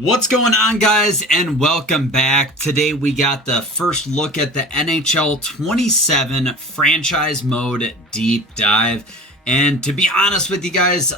What's going on, guys, and welcome back. Today we got the first look at the NHL 27 franchise mode deep dive. And to be honest with you guys,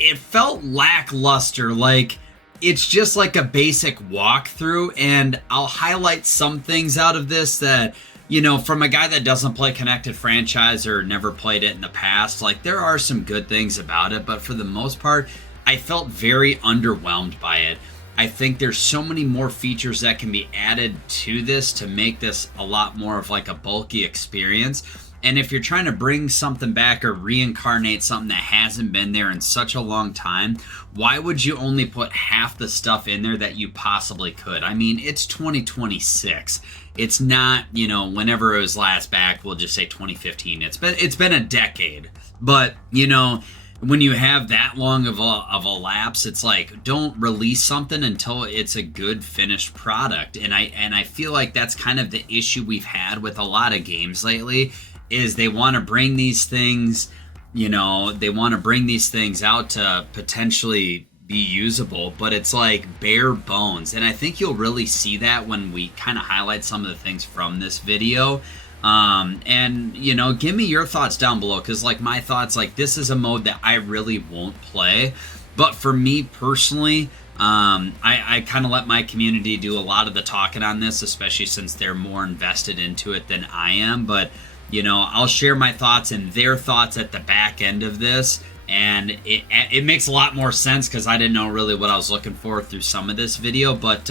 it felt lackluster. Like, it's just like a basic walkthrough, and I'll highlight some things out of this that, you know, from a guy that doesn't play Connected Franchise or never played it in the past, like, there are some good things about it, but for the most part, I felt very underwhelmed by it. I think there's so many more features that can be added to this to make this a lot more of like a bulky experience. And if you're trying to bring something back or reincarnate something that hasn't been there in such a long time, why would you only put half the stuff in there that you possibly could? I mean, it's 2026. It's not, you know, whenever it was last back, we'll just say 2015. It's been a decade. But, you know, when you have that long of a lapse, it's like, don't release something until it's a good finished product. And I feel like that's kind of the issue we've had with a lot of games lately, is they want to bring these things, you know, they want to bring these things out to potentially be usable, but it's like bare bones. And I think you'll really see that when we kind of highlight some of the things from this video. And, you know, give me your thoughts down below, because, like, my thoughts, like, this is a mode that I really won't play. But for me personally, I kind of let my community do a lot of the talking on this, especially since they're more invested into it than I am. But, you know, I'll share my thoughts and their thoughts at the back end of this. And it makes a lot more sense because I didn't know really what I was looking for through some of this video. But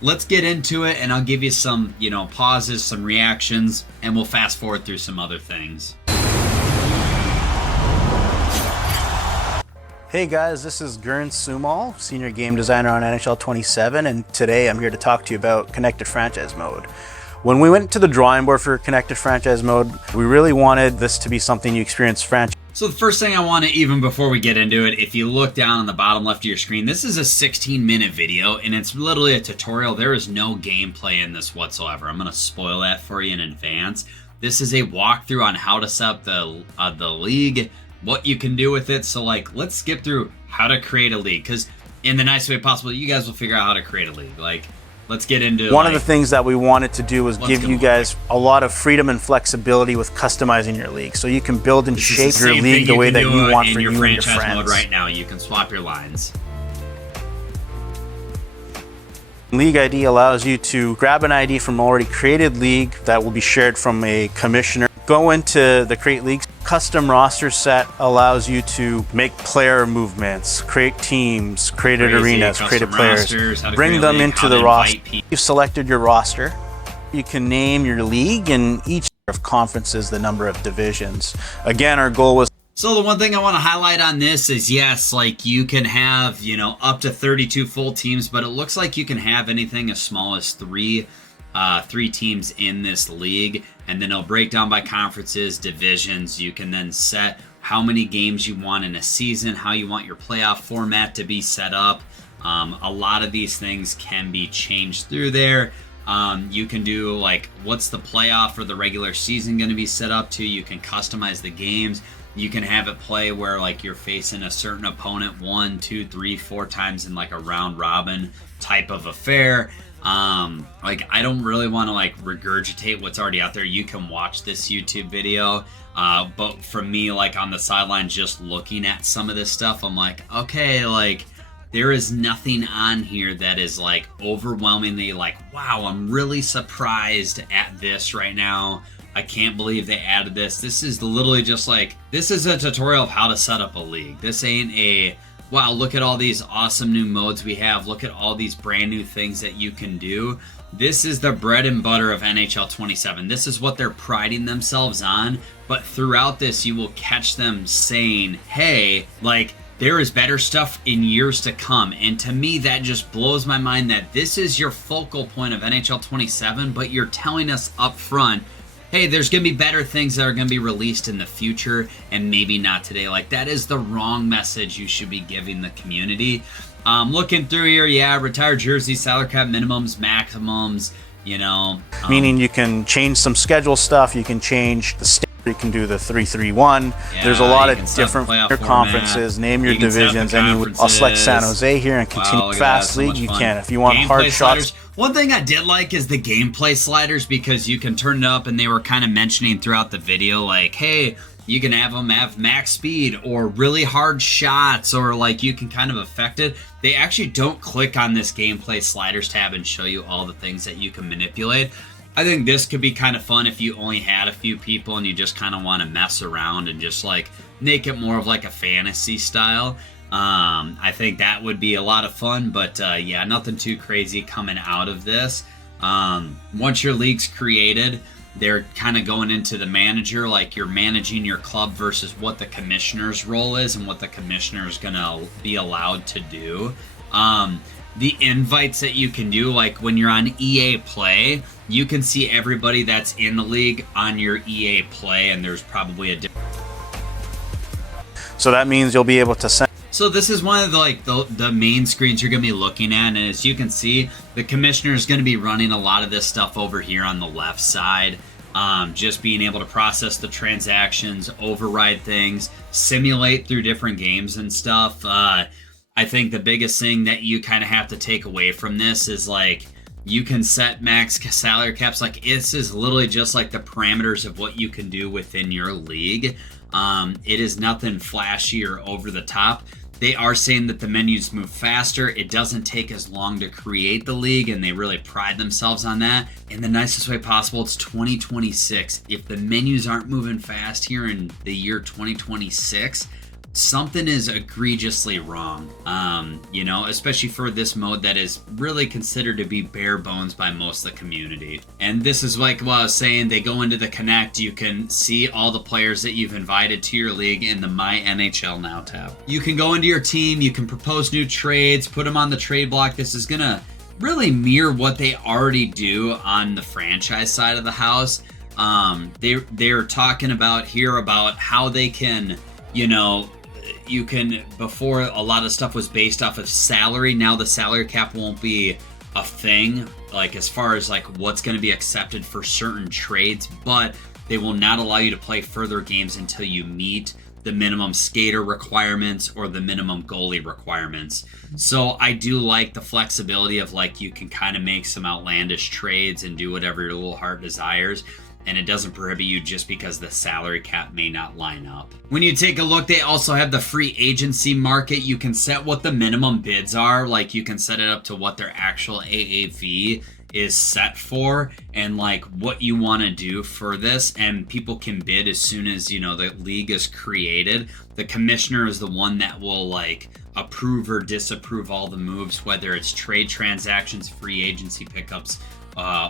let's get into it, and I'll give you some, you know, pauses, some reactions, and we'll fast forward through some other things. Hey guys, this is Gern Sumal, Senior Game Designer on NHL 27, and today I'm here to talk to you about Connected Franchise Mode. When we went to the drawing board for Connected Franchise Mode, we really wanted this to be something you experience franchise. So the first thing I want to, even before we get into it, if you look down on the bottom left of your screen, this is a 16-minute video, and it's literally a tutorial. There is no gameplay in this whatsoever. I'm going to spoil that for you in advance. This is a walkthrough on how to set up the league, what you can do with it. So, like, let's skip through how to create a league, because in the nicest way possible, you guys will figure out how to create a league. Like, let's get into one of the things that we wanted to do was give you guys a lot of freedom and flexibility with customizing your league, so you can build and shape your league the way that you want for you and your friends. Mode right now, you can swap your lines. League ID allows you to grab an ID from an already created league that will be shared from a commissioner. Go into the Create Leagues. Custom roster set allows you to make player movements, create teams, created arenas, created players, bring them into the roster. You've selected your roster. You can name your league and each of conferences, the number of divisions. Again, our goal was. So the one thing I want to highlight on this is, yes, like, you can have, you know, up to 32 full teams, but it looks like you can have anything as small as three teams in this league, and then it'll break down by conferences, divisions. You can then set how many games you want in a season, how you want your playoff format to be set up. A lot of these things can be changed through there. You can do, like, what's the playoff or the regular season going to be set up to. You can customize the games. You can have it play where, like, you're facing a certain opponent 1, 2, 3, 4 times in, like, a round robin type of affair. Like, I don't really want to, like, regurgitate what's already out there. You can watch this YouTube video. But for me, like, on the sideline, just looking at some of this stuff, I'm like, okay, like, there is nothing on here that is, like, overwhelmingly, like, wow, I'm really surprised at this right now. I can't believe they added this. This is literally just like, this is a tutorial of how to set up a league. This ain't a, wow, look at all these awesome new modes we have. Look at all these brand new things that you can do. This is the bread and butter of NHL 27. This is what they're priding themselves on. But throughout this, you will catch them saying, hey, like, there is better stuff in years to come. And to me, that just blows my mind that this is your focal point of NHL 27, but you're telling us up front, hey, there's going to be better things that are going to be released in the future and maybe not today. Like, that is the wrong message you should be giving the community. Looking through here, yeah, retired jerseys, salary cap minimums, maximums, you know. Meaning you can change some schedule stuff, you can change the standard You can do the 3-3-1. Yeah, there's a lot you of can set different playoff conferences. format. Name your You can set the divisions. I'll select San Jose here and continue Wow, look at that, fast so league. much You fun. can. If you want Gameplay hard shots. sliders. One thing I did like is the gameplay sliders, because you can turn it up, and they were kind of mentioning throughout the video, like, hey, you can have them have max speed or really hard shots, or like you can kind of affect it. They actually don't click on this gameplay sliders tab and show you all the things that you can manipulate. I think this could be kind of fun if you only had a few people and you just kind of want to mess around and just like make it more of like a fantasy style. I think that would be a lot of fun, but yeah, nothing too crazy coming out of this. Once your league's created, they're kind of going into the manager, like you're managing your club versus what the commissioner's role is and what the commissioner is going to be allowed to do. The invites that you can do, like when you're on EA Play, you can see everybody that's in the league on your EA Play, and there's probably a different. So that means you'll be able to send. So this is one of the main screens you're going to be looking at, and as you can see, the commissioner is going to be running a lot of this stuff over here on the left side. Just being able to process the transactions, override things, simulate through different games and stuff. I think the biggest thing that you kind of have to take away from this is like you can set max salary caps. Like this is literally just like the parameters of what you can do within your league. It is nothing flashy or over the top. They are saying that the menus move faster. It doesn't take as long to create the league, and they really pride themselves on that in the nicest way possible. It's 2026. If the menus aren't moving fast here in the year 2026, something is egregiously wrong. You know, especially for this mode that is really considered to be bare bones by most of the community. And this is like what I was saying, they go into the Connect, you can see all the players that you've invited to your league in the My NHL Now tab. You can go into your team, you can propose new trades, put them on the trade block. This is gonna really mirror what they already do on the franchise side of the house. They're talking about here about how they can, you know, you can, before a lot of stuff was based off of salary, now the salary cap won't be a thing, like as far as like what's going to be accepted for certain trades, but they will not allow you to play further games until you meet the minimum skater requirements or the minimum goalie requirements. So I do like the flexibility of like you can kind of make some outlandish trades and do whatever your little heart desires, and it doesn't prohibit you just because the salary cap may not line up. When you take a look, they also have the free agency market. You can set what the minimum bids are, like you can set it up to what their actual AAV is set for and like what you want to do for this, and people can bid as soon as, you know, the league is created. The commissioner is the one that will like approve or disapprove all the moves, whether it's trade transactions, free agency pickups,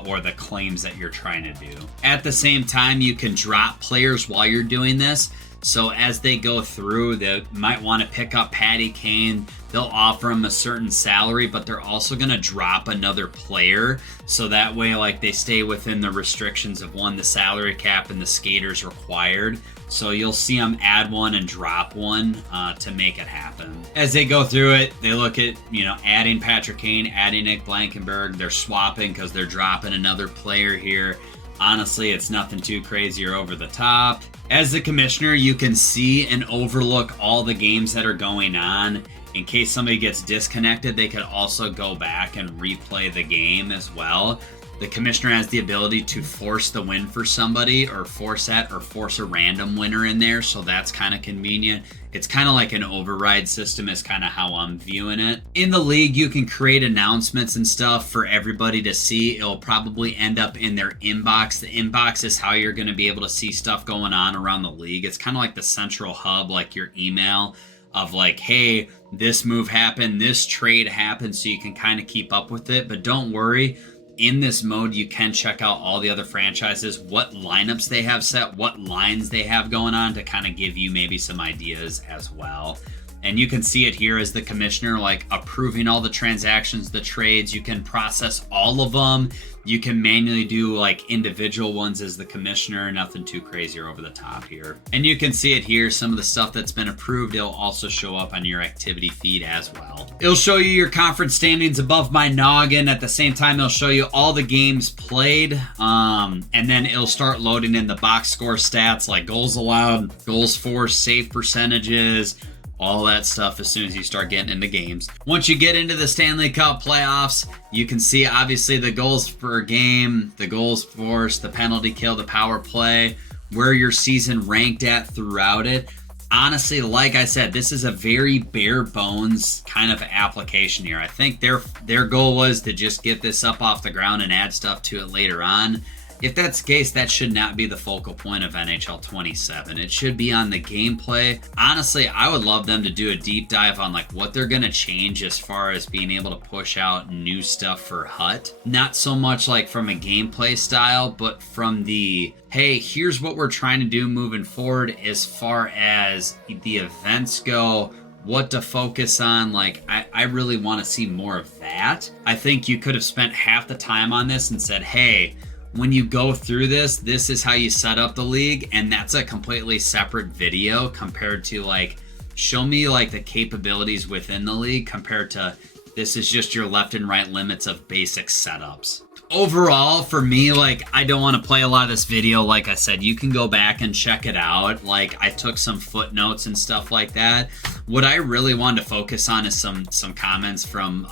or the claims that you're trying to do. At the same time, you can drop players while you're doing this. So as they go through, they might want to pick up Patty Kane. They'll offer him a certain salary, but they're also going to drop another player. So that way, like, they stay within the restrictions of one, the salary cap and the skaters required. So you'll see them add one and drop one to make it happen. As they go through it, they look at, you know, adding Patrick Kane, adding Nick Blankenberg. They're swapping because they're dropping another player here. Honestly, it's nothing too crazy or over the top. As the commissioner, you can see and overlook all the games that are going on. In case somebody gets disconnected, they could also go back and replay the game as well. The commissioner has the ability to force the win for somebody, or force a random winner in there, so that's kind of convenient. It's kind of like an override system is kind of how I'm viewing it. In the league, you can create announcements and stuff for everybody to see. It'll probably end up in their inbox. The inbox is how you're going to be able to see stuff going on around the league. It's kind of like the central hub, like your email of like, hey, this move happened, this trade happened, so you can kind of keep up with it. But don't worry. In this mode, you can check out all the other franchises, what lineups they have set, what lines they have going on to kind of give you maybe some ideas as well. And you can see it here as the commissioner, like approving all the transactions, the trades. You can process all of them. You can manually do like individual ones as the commissioner, nothing too crazy or over the top here. And you can see it here, some of the stuff that's been approved, it'll also show up on your activity feed as well. It'll show you your conference standings above my noggin. At the same time, it'll show you all the games played. And then it'll start loading in the box score stats like goals allowed, goals forced, save percentages, all that stuff as soon as you start getting into games. Once you get into the Stanley Cup playoffs, you can see obviously the goals per game, the goals forced, the penalty kill, the power play, where your season ranked at throughout it. Honestly, like I said, this is a very bare bones kind of application here. I think their goal was to just get this up off the ground and add stuff to it later on. If that's the case, that should not be the focal point of NHL 27. It should be on the gameplay. Honestly, I would love them to do a deep dive on like what they're going to change as far as being able to push out new stuff for HUT. Not so much like from a gameplay style, but from the, hey, here's what we're trying to do moving forward as far as the events go, what to focus on. Like, I really want to see more of that. I think you could have spent half the time on this and said, hey, when you go through this is how you set up the league, and that's a completely separate video compared to like, show me like the capabilities within the league compared to this is just your left and right limits of basic setups. Overall, for me, like, I don't want to play a lot of this video. Like I said, you can go back and check it out. Like, I took some footnotes and stuff like that. What I really wanted to focus on is some comments from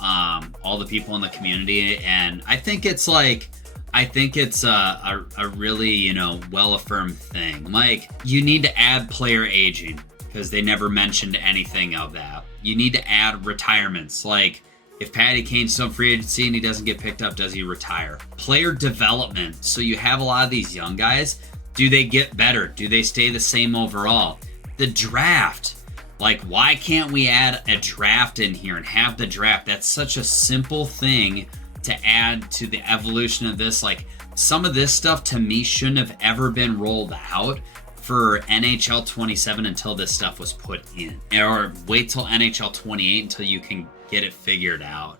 all the people in the community, and I think it's like, a really, you know, well-affirmed thing. Like, you need to add player aging because they never mentioned anything of that. You need to add retirements. Like, if Patty Kane's still free agency and he doesn't get picked up, does he retire? Player development. So you have a lot of these young guys. Do they get better? Do they stay the same overall? The draft. Like, why can't we add a draft in here and have the draft? That's such a simple thing to add to the evolution of this. Like, some of this stuff to me shouldn't have ever been rolled out for NHL 27 until this stuff was put in, or wait till NHL 28 until you can get it figured out.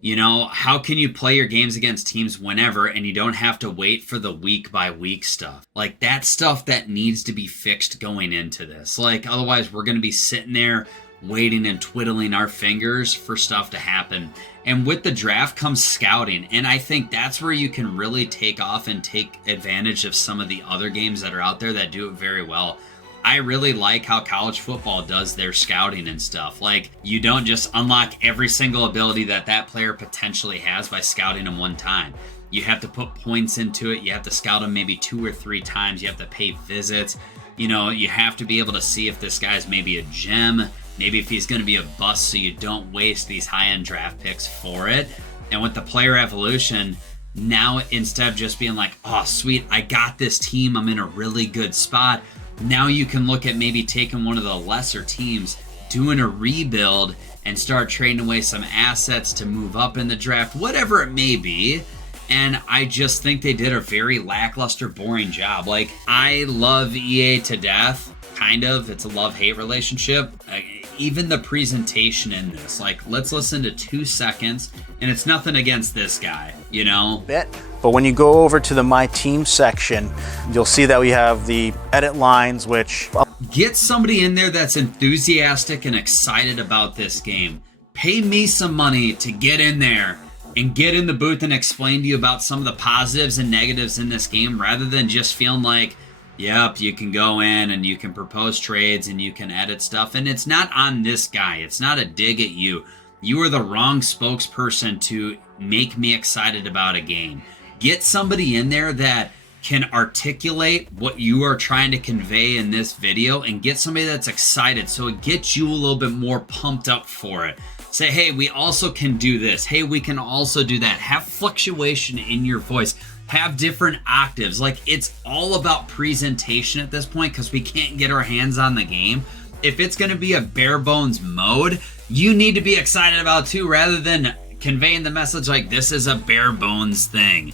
You know, how can you play your games against teams whenever and you don't have to wait for the week by week stuff? Like, that's stuff that needs to be fixed going into this. Like, otherwise we're going to be sitting there waiting and twiddling our fingers for stuff to happen. And with the draft comes scouting, and I think that's where you can really take off and take advantage of some of the other games that are out there that do it very well. I really like how college football does their scouting and stuff. Like, you don't just unlock every single ability that player potentially has by scouting them one time. You have to put points into it. You have to scout them maybe 2 or 3 times. You have to pay visits. You know, you have to be able to see if this guy's maybe a gem, maybe if he's going to be a bust, so you don't waste these high-end draft picks for it. And with the player evolution, now instead of just being like, oh, sweet, I got this team, I'm in a really good spot, now you can look at maybe taking one of the lesser teams, doing a rebuild, and start trading away some assets to move up in the draft, whatever it may be. And I just think they did a very lackluster, boring job. Like, I love EA to death, kind of. It's a love-hate relationship. Even the presentation in this, like, let's listen to 2 seconds, and it's nothing against this guy, you know? But when you go over to the My Team section, you'll see that we have the edit lines, which... Get somebody in there that's enthusiastic and excited about this game. Pay me some money to get in there and get in the booth and explain to you about some of the positives and negatives in this game, rather than just feeling like, yep, you can go in and you can propose trades and you can edit stuff. And it's not on this guy. It's not a dig at you. You are the wrong spokesperson to make me excited about a game. Get somebody in there that can articulate what you are trying to convey in this video, and get somebody that's excited so it gets you a little bit more pumped up for it. Say, hey, we also can do this. Hey, we can also do that. Have fluctuation in your voice. Have different octaves. Like, it's all about presentation at this point, because we can't get our hands on the game. If it's going to be a bare bones mode, you need to be excited about too, rather than conveying the message like this is a bare bones thing.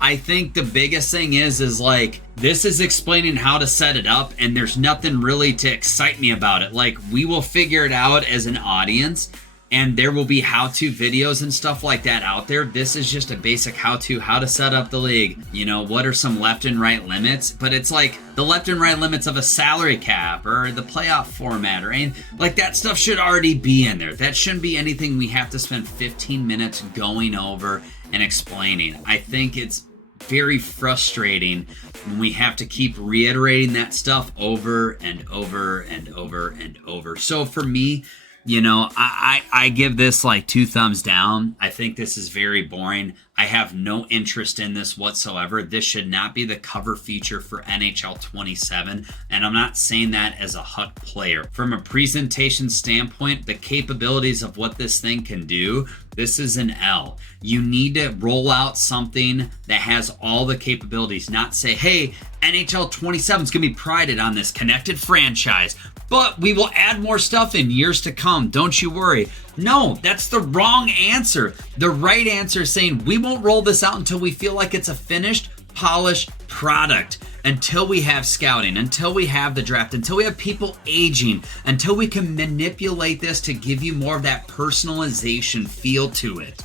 I think the biggest thing is like, this is explaining how to set it up, and there's nothing really to excite me about it. Like, we will figure it out as an audience, and there will be how-to videos and stuff like that out there. This is just a basic how-to, how to set up the league. You know, what are some left and right limits? But it's like the left and right limits of a salary cap or the playoff format or anything. Like, that stuff should already be in there. That shouldn't be anything we have to spend 15 minutes going over and explaining. I think it's very frustrating when we have to keep reiterating that stuff over and over and over and over. So for me, you know, I give this like 2 thumbs down. I think this is very boring. I have no interest in this whatsoever. This should not be the cover feature for NHL 27. And I'm not saying that as a Hut player. From a presentation standpoint, the capabilities of what this thing can do, this is an L. You need to roll out something that has all the capabilities, not say, hey, NHL 27 is going to be prided on this connected franchise, but we will add more stuff in years to come. Don't you worry. No, that's the wrong answer. The right answer is saying we won't roll this out until we feel like it's a finished, polished product, until we have scouting, until we have the draft, until we have people aging, until we can manipulate this to give you more of that personalization feel to it.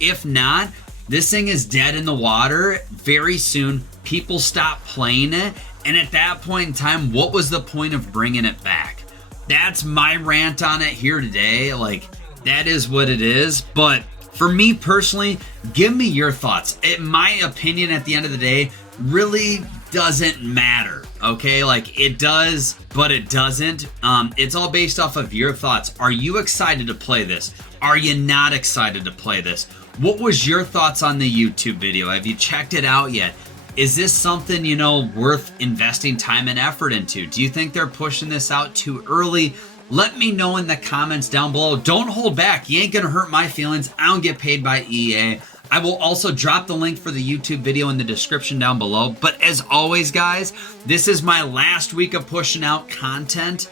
If not, this thing is dead in the water. Very soon, people stop playing it. And at that point in time, what was the point of bringing it back? That's my rant on it here today. Like, that is what it is. But for me personally, give me your thoughts. In my opinion, at the end of the day, really doesn't matter. Okay, like, it does, but it doesn't. It's all based off of your thoughts. Are you excited to play this? Are you not excited to play this? What was your thoughts on the YouTube video? Have you checked it out yet? Is this something, you know, worth investing time and effort into? Do you think they're pushing this out too early? Let me know in the comments down below. Don't hold back. You ain't gonna hurt my feelings. I don't get paid by EA. I will also drop the link for the YouTube video in the description down below. But as always, guys, this is my last week of pushing out content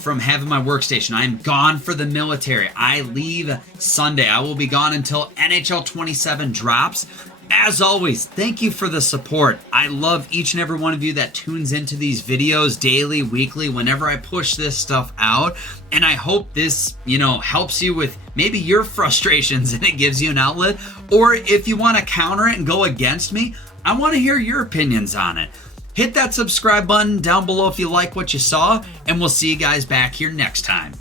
from having my workstation. I am gone for the military. I leave Sunday. I will be gone until NHL 27 drops. As always, thank you for the support. I love each and every one of you that tunes into these videos daily, weekly, whenever I push this stuff out. And I hope this, you know, helps you with maybe your frustrations and it gives you an outlet. Or if you want to counter it and go against me, I want to hear your opinions on it. Hit that subscribe button down below if you like what you saw, and we'll see you guys back here next time.